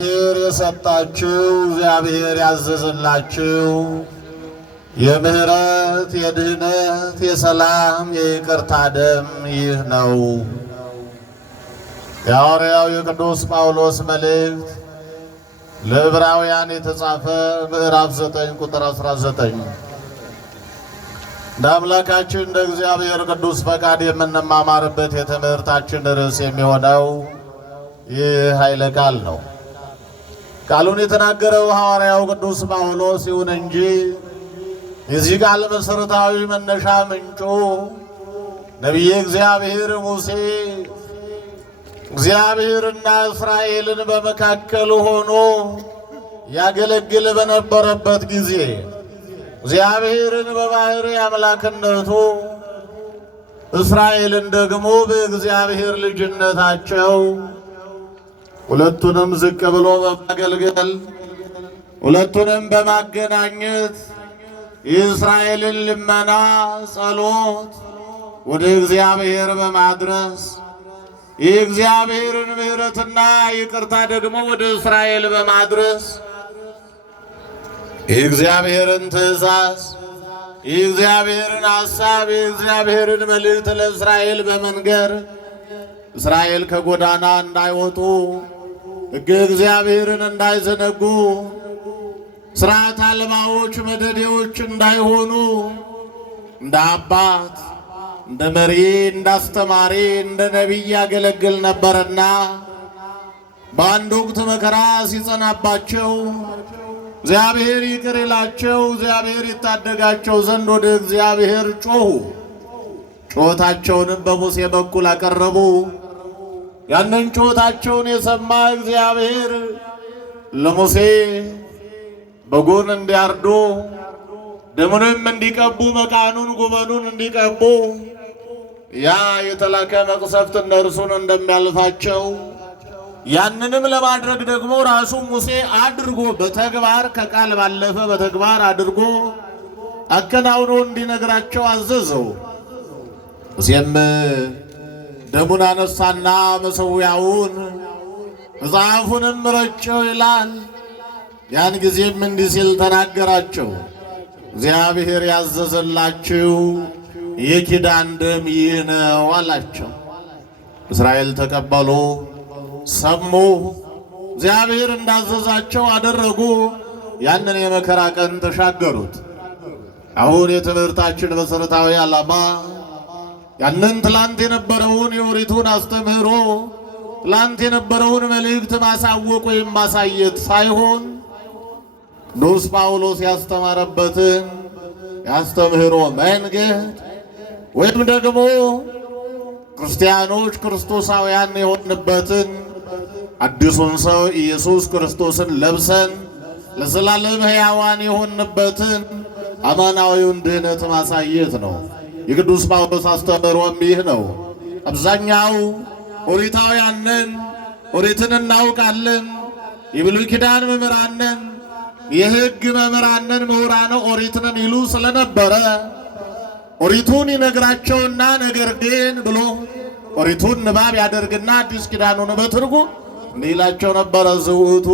የሰጣችሁ እግዚአብሔር ያዘዘላችሁ የምህረት የድህነት የሰላም የይቅርታ ደም ይህ ነው። የሐዋርያው የቅዱስ ጳውሎስ መልእክት ለዕብራውያን የተጻፈ ምዕራፍ 9 ቁጥር 19። እንደ አምላካችን እንደ እግዚአብሔር ቅዱስ ፈቃድ የምንማማርበት የትምህርታችን ርዕስ የሚሆነው ይህ ኃይለ ቃል ነው። ቃሉን የተናገረው ሐዋርያው ቅዱስ ጳውሎስ ይሁን እንጂ የዚህ ቃል መሠረታዊ መነሻ ምንጩ ነቢየ እግዚአብሔር ሙሴ እግዚአብሔርና እስራኤልን በመካከል ሆኖ ያገለግል በነበረበት ጊዜ እግዚአብሔርን በባሕርይ አምላክነቱ እስራኤልን ደግሞ በእግዚአብሔር ልጅነታቸው ሁለቱንም ዝቅ ብሎ በማገልገል ሁለቱንም በማገናኘት የእስራኤልን ልመና ጸሎት ወደ እግዚአብሔር በማድረስ የእግዚአብሔርን ምሕረትና ይቅርታ ደግሞ ወደ እስራኤል በማድረስ የእግዚአብሔርን ትእዛዝ የእግዚአብሔርን ሐሳብ የእግዚአብሔርን መልእክት ለእስራኤል በመንገር እስራኤል ከጎዳና እንዳይወጡ ሕገ እግዚአብሔርን እንዳይዘነጉ ሥርዓት አልባዎች መደዴዎች እንዳይሆኑ እንደ አባት እንደ መሪ እንደ አስተማሪ እንደ ነቢይ ያገለግል ነበርና በአንድ ወቅት መከራ ሲጸናባቸው እግዚአብሔር ይቅር ይላቸው እግዚአብሔር ይታደጋቸው ዘንድ ወደ እግዚአብሔር ጮኹ። ጩኸታቸውንም በሙሴ በኩል አቀረቡ። ያንን ጩኸታቸውን የሰማ እግዚአብሔር ለሙሴ በጎን እንዲያርዱ ደሙንም እንዲቀቡ መቃኑን ጉበኑን እንዲቀቡ ያ የተላከ መቅሰፍት እነርሱን እንደሚያልፋቸው ያንንም ለማድረግ ደግሞ ራሱ ሙሴ አድርጎ በተግባር ከቃል ባለፈ በተግባር አድርጎ አከናውኖ እንዲነግራቸው አዘዘው። ሙሴም ደሙን አነሳና መሠዊያውን መጽሐፉንም ረጨው ይላል። ያን ጊዜም እንዲህ ሲል ተናገራቸው። እግዚአብሔር ያዘዘላችሁ የኪዳን ደም ይህ ነው አላቸው። እስራኤል ተቀበሉ፣ ሰሙ፣ እግዚአብሔር እንዳዘዛቸው አደረጉ። ያንን የመከራ ቀን ተሻገሩት። አሁን የትምህርታችን መሠረታዊ ዓላማ ያንን ትላንት የነበረውን የኦሪቱን አስተምህሮ ትላንት የነበረውን መልእክት ማሳወቅ ወይም ማሳየት ሳይሆን ቅዱስ ጳውሎስ ያስተማረበትን የአስተምህሮ መንገድ ወይም ደግሞ ክርስቲያኖች ክርስቶሳውያን የሆንበትን አዲሱን ሰው ኢየሱስ ክርስቶስን ለብሰን ለዘላለም ሕያዋን የሆንበትን አማናዊውን ድኅነት ማሳየት ነው። የቅዱስ ጳውሎስ አስተምህሮም ይህ ነው። አብዛኛው ኦሪታውያንን ኦሪትን እናውቃለን፣ የብሉይ ኪዳን መምህራንን የሕግ መምህራንን ምሁራነ ኦሪትንን ይሉ ስለነበረ ኦሪቱን ይነግራቸውና ነገር ግን ብሎ ኦሪቱን ንባብ ያደርግና አዲስ ኪዳኑን በትርጉም እንዲህ ይላቸው ነበረ። ዝውቱ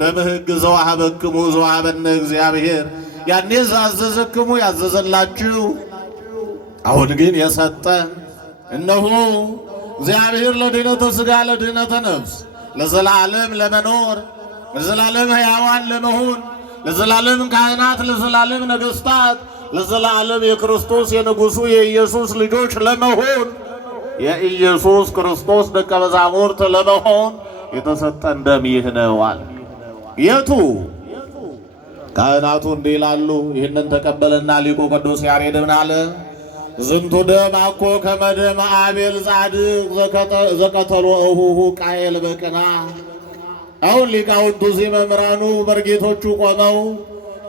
በሕግ ዘወሀበክሙ ዘወሀበነ እግዚአብሔር፣ ያኔ አዘዘክሙ ያዘዘላችሁ አሁን ግን የሰጠን እነሆ እግዚአብሔር ለድኅነተ ሥጋ ለድኅነተ ነፍስ ለዘላለም ለመኖር ለዘላለም ሕያዋን ለመሆን ለዘላለም ካህናት ለዘላለም ነገሥታት ለዘላለም የክርስቶስ የንጉሡ የኢየሱስ ልጆች ለመሆን የኢየሱስ ክርስቶስ ደቀ መዛሙርት ለመሆን የተሰጠን ደም ይህ ነው አለ። የቱ? ካህናቱ እንዲህ ይላሉ። ይህንን ተቀበለና ሊቁ ቅዱስ ያሬድ ምን አለ? ዝንቱ ደም አኮ ከመ ደመ አቤል ጻድቅ ዘቀተሎ እሁሁ ቃየል በቅና። አሁን ሊቃውንቱ እዚህ መምህራኑ መርጌቶቹ ቆመው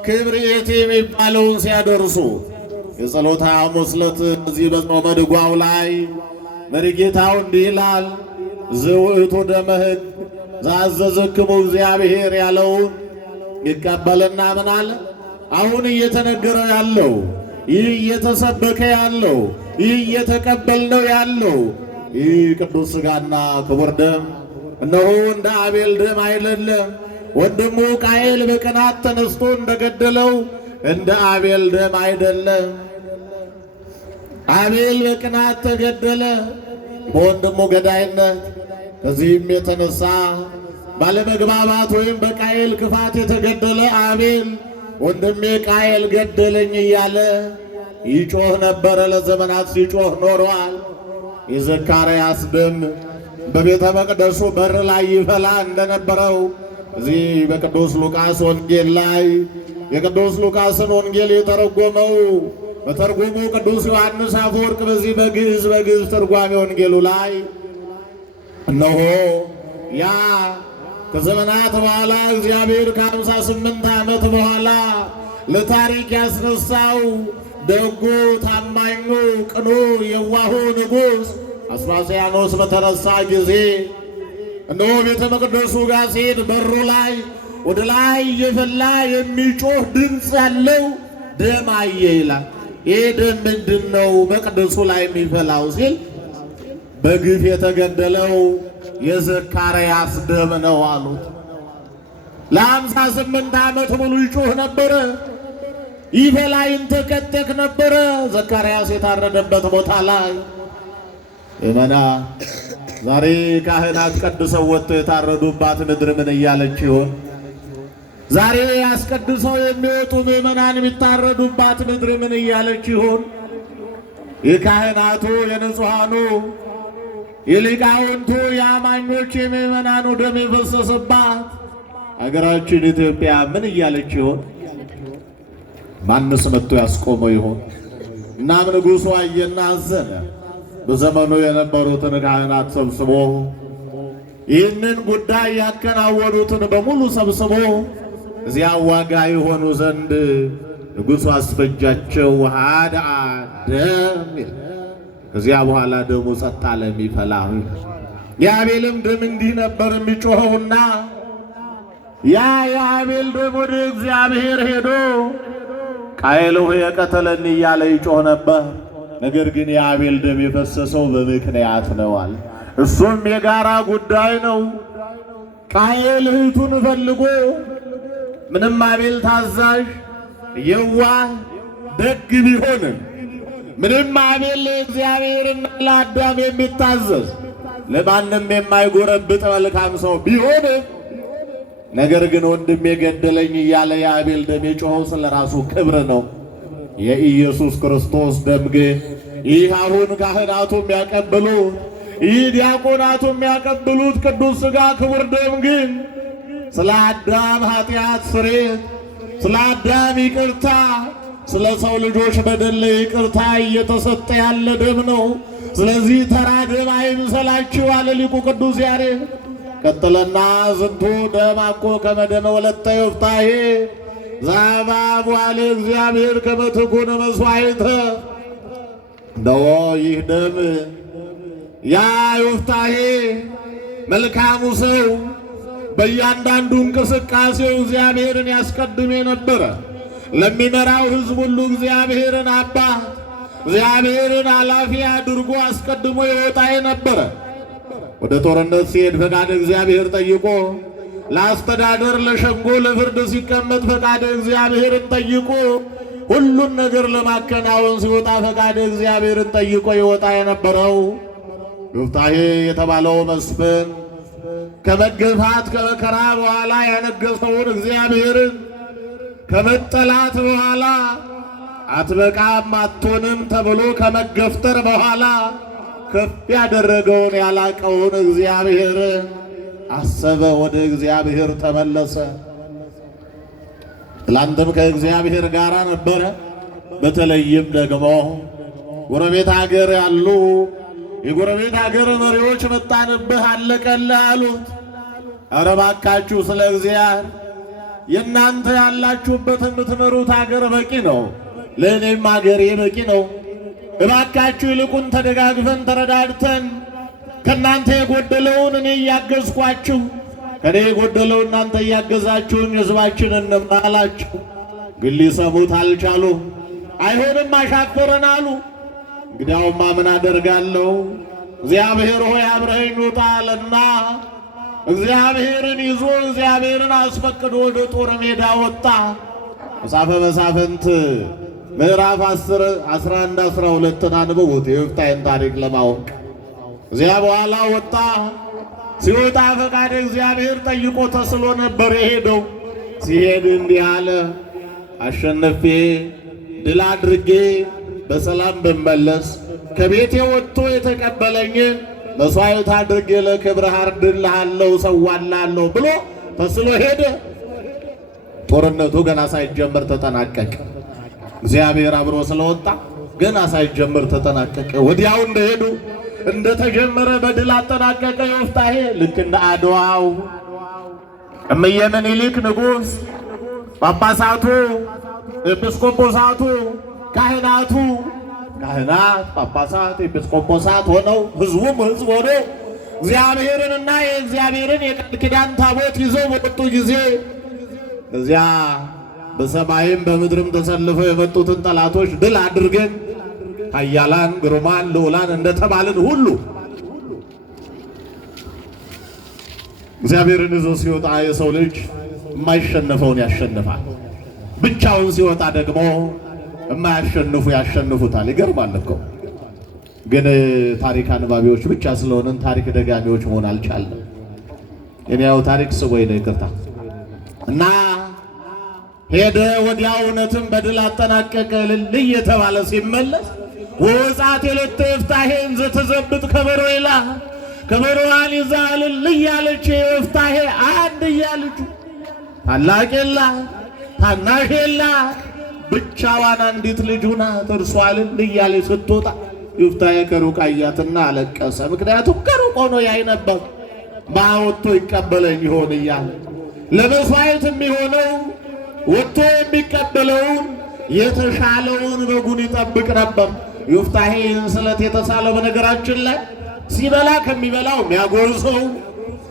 ክብርኤት የሚባለውን ሲያደርሱ የጸሎተ ሐሙስ ዕለት እዚህ በጾመ ድጓው ላይ መርጌታው እንዲህ ይላል። ዝውእቱ ደመ ሕግ ዘአዘዘክሙ እግዚአብሔር ያለውን ይቀበልና ምን አለ? አሁን እየተነገረ ያለው ይህ እየተሰበከ ያለው ይህ እየተቀበልነው ያለው ይህ ቅዱስ ሥጋና ክቡር ደም እነሆ እንደ አቤል ደም አይደለም። ወንድሙ ቃየል በቅናት ተነስቶ እንደገደለው እንደ አቤል ደም አይደለም። አቤል በቅናት ተገደለ በወንድሙ ገዳይነት። ከዚህም የተነሳ ባለመግባባት ወይም በቃየል ክፋት የተገደለ አቤል ወንድሜ ቃየል ገደለኝ እያለ ይጮህ ነበረ። ለዘመናት ሲጮህ ኖሯል። የዘካርያስ ደም በቤተ መቅደሱ በር ላይ ይፈላ እንደነበረው እዚህ በቅዱስ ሉቃስ ወንጌል ላይ የቅዱስ ሉቃስን ወንጌል የተረጎመው በተርጉሙ ቅዱስ ዮሐንስ አፈወርቅ በዚህ በግዕዝ ትርጓሜ ወንጌሉ ላይ እነሆ ያ ከዘመናት በኋላ እግዚአብሔር ከ58 ዓመት በኋላ ለታሪክ ያስነሳው ደጉ ታማኙ ቅኑ የዋሁ ንጉሥ አስፋስያኖስ በተነሳ ጊዜ እነሆ ቤተ መቅደሱ ጋር ሲሄድ በሩ ላይ ወደ ላይ እየፈላ የሚጮህ ድምፅ ያለው ደም አየ ይላል። ይህ ደም ምንድን ነው መቅደሱ ላይ የሚፈላው ሲል በግፍ የተገደለው የዘካርያስ ደም ነው አሉት። ለ58 ዓመት ሙሉ ይጮህ ነበረ፣ ይፈላ ይንተከተክ ነበረ ዘካርያስ የታረደበት ቦታ ላይ። እመና ዛሬ ካህናት ቀድሰው ወጥተው የታረዱባት ምድር ምን እያለች ይሆን? ዛሬ ያስቀድሰው የሚወጡ ምዕመናን የሚታረዱባት ምድር ምን እያለች ይሆን? የካህናቱ የንጹሐኑ የሊቃውንቱ የአማኞች የምዕመናኑ ደም የፈሰሰባት አገራችን ኢትዮጵያ ምን እያለች ይሆን? ማንስ መጥቶ ያስቆመው ይሆን? እናም ንጉሡ አየና አዘነ። በዘመኑ የነበሩትን ካህናት ሰብስቦ ይህንን ጉዳይ ያከናወኑትን በሙሉ ሰብስቦ እዚያ ዋጋ የሆኑ ዘንድ ንጉሡ አስፈጃቸው። ሃድአ ደም። ከዚያ በኋላ ደሙ ጸጥ አለ የሚፈላ። የአቤልም ደም እንዲህ ነበር የሚጮኸውና ያ የአቤል ደም ወደ እግዚአብሔር ሄዶ ቃየል ሆይ የቀተለኒ እያለ ይጮህ ነበር። ነገር ግን የአቤል ደም የፈሰሰው በምክንያት ነዋል። እሱም የጋራ ጉዳይ ነው። ቃየል እህቱን ፈልጎ ምንም አቤል ታዛዥ የዋህ ደግ ቢሆንም ምንም አቤል ለእግዚአብሔርና ለአዳም የሚታዘዝ ለማንም የማይጎረብጥ መልካም ሰው ቢሆንም ነገር ግን ወንድሜ ገደለኝ እያለ የአቤል ደም የጮኸው ስለ ራሱ ክብር ነው። የኢየሱስ ክርስቶስ ደም ግን ይህ አሁን ካህናቱ የሚያቀብሉት ይህ ዲያቆናቱ የሚያቀብሉት ቅዱስ ሥጋ ክቡር ደም ግን ስለ አዳም ኃጢአት ስርየት፣ ስለ አዳም ይቅርታ፣ ስለ ሰው ልጆች በደል ይቅርታ እየተሰጠ ያለ ደም ነው። ስለዚህ ተራ ደም አይምሰላችሁ አለ ሊቁ ቅዱስ ያሬድ። ቀጥለና ዝንቱ ደም አኮ ከመ ደመ ወለተ ዮፍታሔ ዘአባብ ዋለ እግዚአብሔር ከመ ትኩን መሥዋዕተ። እነሆ ይህ ደም ያ ዮፍታሔ መልካሙ ሰው በእያንዳንዱ እንቅስቃሴው እግዚአብሔርን ያስቀድም የነበረ ለሚመራው ሕዝብ ሁሉ እግዚአብሔርን አባት እግዚአብሔርን ኃላፊ አድርጎ አስቀድሞ የወጣ የነበረ ወደ ጦርነት ሲሄድ ፈቃደ እግዚአብሔር ጠይቆ ለአስተዳደር ለሸንጎ ለፍርድ ሲቀመጥ ፈቃደ እግዚአብሔርን ጠይቆ ሁሉን ነገር ለማከናወን ሲወጣ ፈቃደ እግዚአብሔርን ጠይቆ የወጣ የነበረው ዮፍታሔ የተባለው መስፍን ከመገፋት ከመከራ በኋላ ያነገሰውን እግዚአብሔርን ከመጠላት በኋላ አትበቃም አትሆንም ተብሎ ከመገፍተር በኋላ ከፍ ያደረገውን ያላቀውን እግዚአብሔርን አሰበ፣ ወደ እግዚአብሔር ተመለሰ። ትላንትም ከእግዚአብሔር ጋር ነበረ። በተለይም ደግሞ ጎረቤት ሀገር ያሉ የጎረቤት ሀገር መሪዎች መጣንብህ አለቀልህ አሉት። ኧረ እባካችሁ ስለ እግዚአብሔር የእናንተ ያላችሁበት የምትመሩት ሀገር በቂ ነው፣ ለእኔም ሀገሬ በቂ ነው። እባካችሁ ይልቁን ተደጋግፈን ተረዳድተን ከእናንተ የጎደለውን እኔ እያገዝኳችሁ ከእኔ የጎደለው እናንተ እያገዛችሁን ሕዝባችንን እንምራ አላቸው። ግን ሊሰሙት አልቻሉም። አይሆንም አሻፈረን አሉ። እንግዲያውማ ምን አደርጋለሁ? እግዚአብሔር ሆይ አብረኸኝ ውጣ አለና እግዚአብሔርን ይዞ እግዚአብሔርን አስፈቅዶ ወደ ጦር ሜዳ ወጣ። መጽሐፈ መሳፍንት ምዕራፍ 10 11 12 አንብቡት የዮፍታሔን ታሪክ ለማወቅ። እዚያ በኋላ ወጣ። ሲወጣ ፈቃደ እግዚአብሔር ጠይቆ ተስሎ ነበር የሄደው። ሲሄድ እንዲህ አለ፣ አሸነፌ ድል አድርጌ በሰላም ብመለስ ከቤቴ ወጥቶ የተቀበለኝን መሥዋዕት አድርጌ ለክብርህ አርድልሃለሁ ሰዋልሃለሁ ብሎ ተስሎ ሄደ። ጦርነቱ ገና ሳይጀመር ተጠናቀቀ። እግዚአብሔር አብሮ ስለወጣ ገና ሳይጀመር ተጠናቀቀ። ወዲያው እንደሄዱ እንደተጀመረ በድል አጠናቀቀ ዮፍታሔ። ልክ እንደ አድዋው እምየ ምኒልክ ንጉሥ ጳጳሳቱ፣ ኤጲስቆጶሳቱ፣ ካህናት፣ ጳጳሳት፣ ኤጲስቆጶሳት ሆነው ሕዝቡም ሕዝብ ሆኖ እግዚአብሔርንና የእግዚአብሔርን የቃል ኪዳን ታቦት ይዘው በወጡ ጊዜ እዚያ በሰማይም በምድርም ተሰልፈው የመጡትን ጠላቶች ድል አድርገን ኃያላን ግሩማን ልዑላን እንደተባልን ሁሉ እግዚአብሔርን ይዞ ሲወጣ የሰው ልጅ የማይሸነፈውን ያሸንፋል። ብቻውን ሲወጣ ደግሞ የማያሸንፉ ያሸንፉታል። ይገርማል እኮ። ግን ታሪክ አንባቢዎች ብቻ ስለሆነን ታሪክ ደጋሚዎች መሆን አልቻልንም። እኔ ያው ታሪክ ስቦኝ ነው፣ ይቅርታ። እና ሄደ። ወዲያው እውነትም በድል አጠናቀቀ። እልል እየተባለ ሲመለስ ወጻት የለተ ዮፍታሔ እንዘ ተዘብጥ ከበሮ ይላ ከበሮዋን ይዛ እልል እያለች ዮፍታሔ አንድ እያለች ታላቅ የላ ታናሽ የላ ብቻዋን አንዲት ልጅ ሆና እርሷ እልል እያለች ስትወጣ ዮፍታሔ ከሩቅ አያትና አለቀሰ። ምክንያቱም ከሩቅ ሆኖ ያይ ነበር። ወጥቶ ይቀበለኝ ይሆን እያለ ለመሥዋዕት የሚሆነው ወጥቶ የሚቀበለውን የተሻለውን በጉን ይጠብቅ ነበር። ዮፍታሔ ስለት የተሳለው በነገራችን ላይ ሲበላ ከሚበላው የሚያጎርሰው፣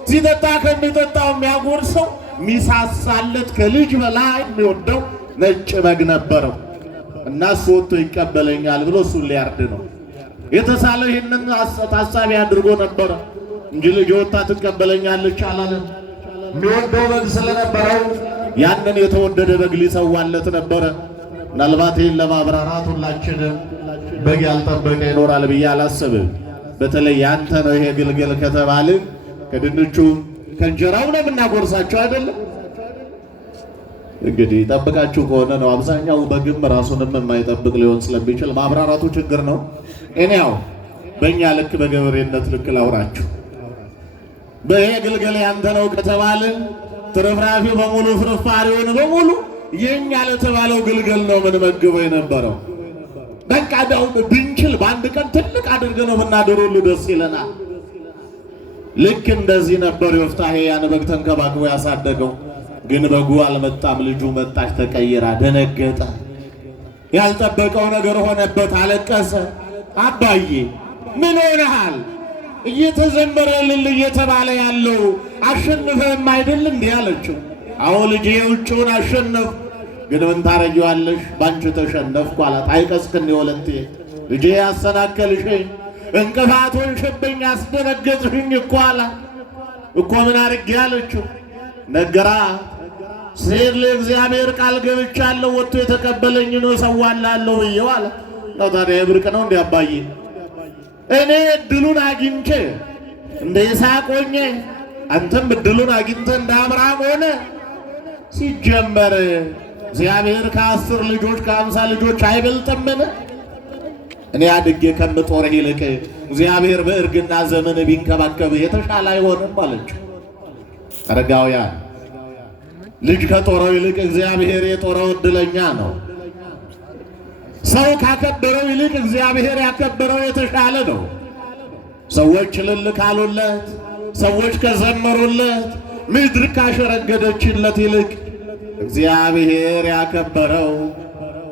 ሲጠጣ ከሚጠጣው የሚያጎርሰው፣ ሚሳሳለት ከልጅ በላይ የሚወደው ነጭ በግ ነበረው እና እሱ ወጥቶ ይቀበለኛል ብሎ እሱን ሊያርድ ነው የተሳለው። ይህንን ታሳቢ አድርጎ ነበረ እንጂ ልጅ ወጣ ትቀበለኛለች አላለም። የሚወደው በግ ስለነበረው ያንን የተወደደ በግ ሊሰዋለት ነበረ። ምናልባት ይህን ለማብራራት ሁላችንም በግ ያልጠበቀ ይኖራል ብዬ አላስብም። በተለይ ያንተ ነው ይሄ ግልገል ከተባልን ከድንቹ ከእንጀራው ነው የምናጎርሳቸው አይደለም። እንግዲህ ጠብቃችሁ ከሆነ ነው። አብዛኛው በግም ራሱንም የማይጠብቅ ሊሆን ስለሚችል ማብራራቱ ችግር ነው። እኔው በእኛ ልክ በገበሬነት ልክ ላውራችሁ። በይሄ ግልገል ያንተ ነው ከተባልን ትርፍራፊው በሙሉ ፍርፋሪውን በሙሉ የኛ ለተባለው ግልገል ነው የምንመግበው የነበረው። በቃ ዳው ብንችል በአንድ ቀን ትልቅ አድርገን ነው ብናደርሉ ደስ ይለናል። ልክ እንደዚህ ነበር ዮፍታሔ ያን በግ ተንከባክቦ ያሳደገው። ግን በጉ አልመጣም። ልጁ መጣች፣ ተቀይራ፣ ደነገጠ። ያልጠበቀው ነገር ሆነበት፣ አለቀሰ። አባዬ ምን ሆነሃል? እየተዘመረልል እየተባለ ያለው አሸንፈህም አይደል እንዲህ አለችው። አዎ ልጄ ውጭውን አሸነፍ፣ ግን ምን ታረጊዋለሽ? ባንቺ ተሸነፍኩ አላት። አይቀስክን ወለንቴ ልጄ ያሰናከልሽኝ፣ እንቅፋቱን ሽብኝ፣ አስደነገጥሽኝ እኮ አላት። እኮ ምን አድርጌ አለችው። ነገራ ስሄድ ለእግዚአብሔር ቃል ገብቻለሁ፣ ወጥቶ የተቀበለኝ ነው ሰዋላለሁ ብዬው አለ። ታዲያ ብርቅ ነው እንዴ አባዬ? እኔ እድሉን አግኝቼ እንደ ይስሐቅ ሆኜ አንተም እድሉን አግኝተ እንደ አብርሃም ሆነ። ሲጀመር እግዚአብሔር ከ10 ልጆች ከ50 ልጆች አይበልጥምን? እኔ አድጌ ከምጦርህ ይልቅ እግዚአብሔር በእርግና ዘመን ቢንከባከብህ የተሻለ አይሆንም አለችው። አረጋውያን ልጅ ከጦረው ይልቅ እግዚአብሔር የጦረው እድለኛ ነው። ሰው ካከበረው ይልቅ እግዚአብሔር ያከበረው የተሻለ ነው። ሰዎች እልል ካሉለት፣ ሰዎች ከዘመሩለት፣ ምድር ካሸረገደችለት ይልቅ እግዚአብሔር ያከበረው፣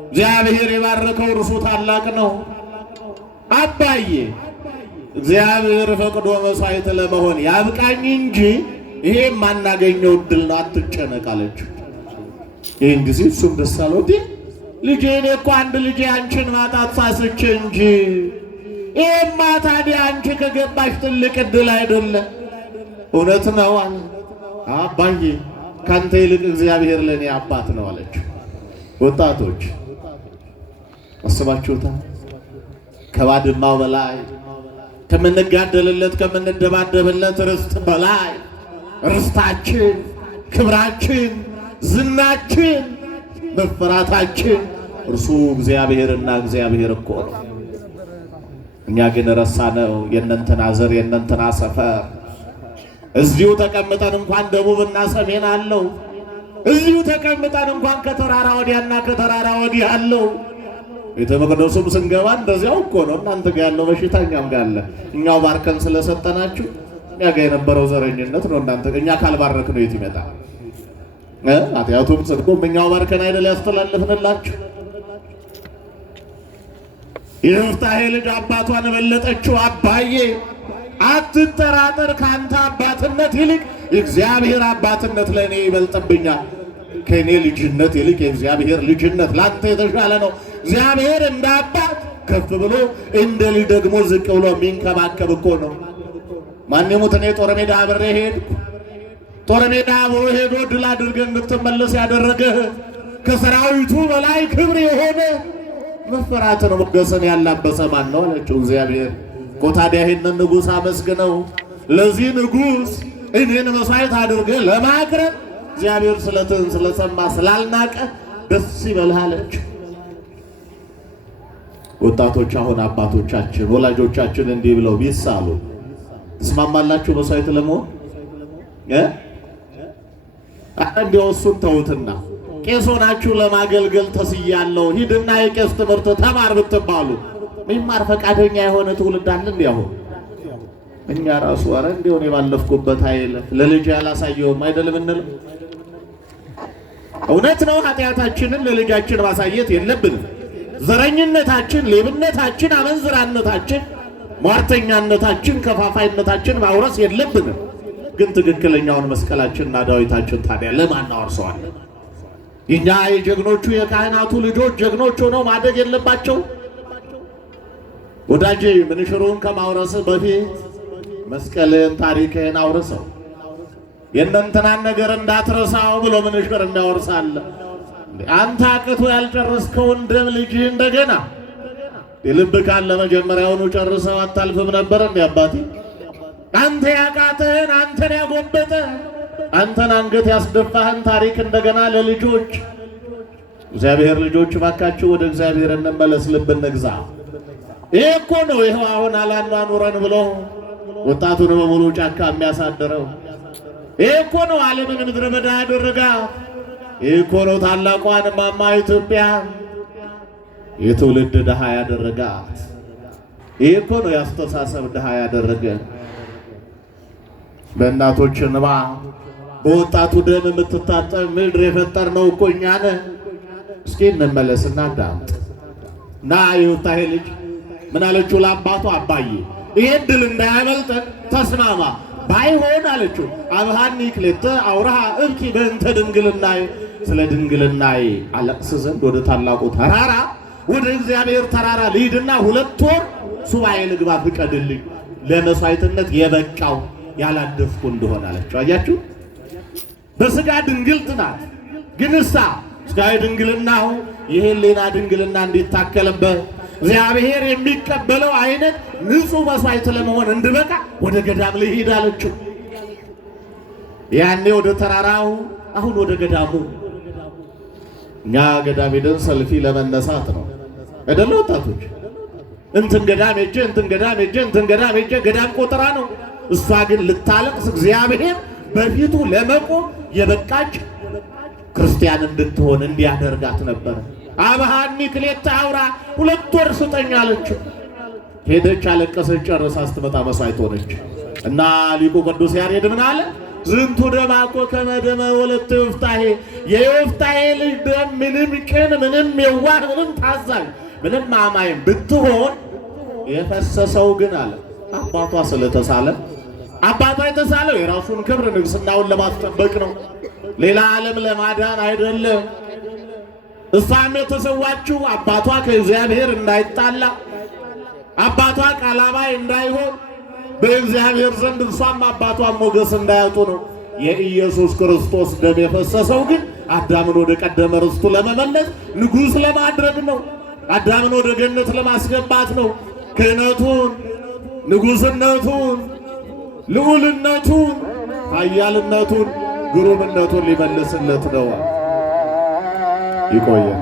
እግዚአብሔር የባረከው እርሱ ታላቅ ነው። አባዬ እግዚአብሔር ፈቅዶ መሥዋዕት ለመሆን ያብቃኝ እንጂ ይሄ የማናገኘው እድል ነው፣ አትጨነቅ አለችው። ይህን ጊዜ እሱም ደስ አለው። ልጄ እኔ እኮ አንድ ልጄ አንቺን ማጣት ሳስቼ እንጂ ይሄማ ታዲያ አንቺ ከገባሽ ትልቅ እድል አይደለም። እውነት ነው አለ። አባዬ ካንተ ይልቅ እግዚአብሔር ለኔ አባት ነው አለች። ወጣቶች አስባችሁታል? ከባድማው በላይ ከምንጋደልለት ከምንደባደብለት ርስት በላይ ርስታችን፣ ክብራችን፣ ዝናችን፣ መፈራታችን እርሱ እግዚአብሔርና እግዚአብሔር እኮ ነው። እኛ ግን ረሳነው። የእነንተና ዘር የእነንተና ሰፈር እዚሁ ተቀምጠን እንኳን ደቡብና ሰሜን አለው። እዚሁ ተቀምጠን እንኳን ከተራራ ወዲያና ከተራራ ወዲህ አለው። ቤተ መቅደሱም ስንገባ እንደዚያው እኮ ነው። እናንተ ጋር ያለው በሽታ እኛም ጋር አለ። እኛው ባርከን ስለሰጠናችሁ እኛ ጋር የነበረው ዘረኝነት ነው። እናንተ እኛ ካልባረክ ነው የት ይመጣል? ኃጢአቱም ጽድቁም እኛው ባርከን አይደል ያስተላልፍንላችሁ? የዮፍታሔ ልጅ አባቷን በለጠችው። አባዬ አትጠራጠር፣ ከአንተ አባትነት ይልቅ የእግዚአብሔር አባትነት ለእኔ ይበልጥብኛል። ከእኔ ልጅነት ይልቅ የእግዚአብሔር ልጅነት ለአንተ የተሻለ ነው። እግዚአብሔር እንደ አባት ከፍ ብሎ እንደ ልጅ ደግሞ ዝቅ ብሎ የሚንከባከብ እኮ ነው። ማን ይሙት እኔ ጦር ሜዳ አብሬ ሄድኩ። ጦር ሜዳ አብሮ ሄዶ ድል አድርገህ እንድትመለስ ያደረገህ ከሰራዊቱ በላይ ክብር የሆነ መፈራትን ሞገስን ያላበሰ ማን ነው አለችው። እግዚአብሔር እኮ ታዲያ ይህንን ንጉሥ አመስግነው። ለዚህ ንጉሥ እኔን መሥዋዕት አድርገህ ለማቅረብ እግዚአብሔር ስለትን ስለሰማ ስላልናቀ ደስ ይበልህ አለችው። ወጣቶች አሁን አባቶቻችን ወላጆቻችን እንዲህ ብለው ቢሳሉ ትስማማላችሁ? መሥዋዕት ለመሆን እንዲያው እሱን ተውትና ቄስ ሆናችሁ ለማገልገል ተስያለሁ ሂድና የቄስ ትምህርት ተማር ብትባሉ የሚማር ፈቃደኛ የሆነ ትውልድ አለ? እንዲያው እኛ ራሱ አረ እንዲሆን የባለፍኩበት ኃይል ለልጅ ያላሳየውም አይደለም እንል። እውነት ነው። ኃጢአታችንን ለልጃችን ማሳየት የለብንም። ዘረኝነታችን፣ ሌብነታችን፣ አመንዝራነታችን፣ ሟርተኛነታችን፣ ከፋፋይነታችን ማውረስ የለብንም። ግን ትክክለኛውን መስቀላችንና ዳዊታችን ታዲያ ለማን እናወርሰዋለን? እኛ የጀግኖቹ የካህናቱ ልጆች ጀግኖች ሆነው ማደግ የለባቸው? ወዳጄ ምንሽሩን ከማውረስ በፊት መስቀልን ታሪክህን አውርሰው። የእነንተናን ነገር እንዳትረሳው ብሎ ምንሽር የሚያወርሳለ። አንተ አቅቶ ያልጨረስከውን ደም ልጅህ እንደገና የልብ ካለ መጀመሪያውኑ ጨርሰው አታልፍም ነበር እንዴ አባቴ? አንተ ያቃተህን አንተን ያጎበጠ አንተን አንገት ያስደፋህን ታሪክ እንደገና ለልጆች እግዚአብሔር ልጆች ባካችሁ ወደ እግዚአብሔር እንመለስ፣ ልብ እንግዛ። ይሄ እኮ ነው ይኸው አሁን አላኗኑረን ብሎ ወጣቱን በሙሉ ጫካ የሚያሳድረው። ይሄ እኮ ነው ዓለምን ምድረ በዳ ያደረጋት። ይሄ እኮ ነው ታላቋን ማማ ኢትዮጵያ የትውልድ ድሃ ያደረጋት። ይሄ እኮ ነው ያስተሳሰብ ድሃ ያደረገ። በእናቶች እንባ በወጣቱ ደም የምትታጠብ ምድር የፈጠርነው እኮ እኛ ነን። እስኪ እንመለስና እንዳምጥ እና የዮፍታሔ ልጅ ምን አለችው ለአባቱ? አባዬ ይሄን ድል እንዳያመልጠን ተስማማ፣ ባይሆን አለችው አብሃኒ ክሌተ አውራሃ እብኪ በእንተ ድንግልናዬ፣ ስለ ድንግልናዬ አለቅስ ዘንድ ወደ ታላቁ ተራራ ወደ እግዚአብሔር ተራራ ልሂድና 2 ወር ሱባኤ ልግባ ፍቀድልኝ፣ ለመሥዋዕትነት የበቃው ያላደፍኩ እንደሆነ አለችው። አያችሁ በስጋ ድንግልት ናት፣ ግን እሳ ስጋዊ ድንግልናው የህሊና ድንግልና እንዲታከልበት እግዚአብሔር የሚቀበለው አይነት ንጹሕ መሥዋዕት ለመሆን እንድበቃ ወደ ገዳም ልሂድ አለችው። ያኔ ወደ ተራራው፣ አሁን ወደ ገዳሙ። እኛ ገዳም ሄደን ሰልፊ ለመነሳት ነው አይደለ ወጣቶች? እንትን ገዳም ሄጄ እንትን ገዳም ሄጄ እንትን ገዳም ሄጄ ገዳም ቆጠራ ነው። እሷ ግን ልታለቅስ እግዚአብሔር በፊቱ ለመቆም የበቃች ክርስቲያን እንድትሆን እንዲያደርጋት ነበር። አብሃኒ ክሌተ አውራ 2 ወር ስጠኝ አለችው። ሄደች፣ አለቀሰች፣ ጨርሳ ስትመጣ መሥዋዕት ሆነች። እና ሊቁ ቅዱስ ያሬድ ምን አለ? ዝንቱ ደማቆ ከመ ደመ ወለተ ዮፍታሔ፣ የዮፍታሔ ልጅ ደም ምንም ቅን፣ ምንም የዋህ፣ ምንም ታዛዥ፣ ምንም አማኝ ብትሆን የፈሰሰው ግን አለ አባቷ ስለተሳለ። አባቷ የተሳለው የራሱን ክብር ንግስናውን ለማስጠበቅ ነው፣ ሌላ ዓለም ለማዳን አይደለም። እሷም የተሰዋችው አባቷ ከእግዚአብሔር እንዳይጣላ፣ አባቷ ቃላባይ እንዳይሆን፣ በእግዚአብሔር ዘንድ እሷም አባቷም ሞገስ እንዳያጡ ነው። የኢየሱስ ክርስቶስ ደም የፈሰሰው ግን አዳምን ወደ ቀደመ ርስቱ ለመመለስ ንጉሥ ለማድረግ ነው። አዳምን ወደ ገነት ለማስገባት ነው። ክህነቱን፣ ንጉሥነቱን፣ ልዑልነቱን፣ ኃያልነቱን፣ ግሩምነቱን ሊመልስለት ነው። ይቆያል።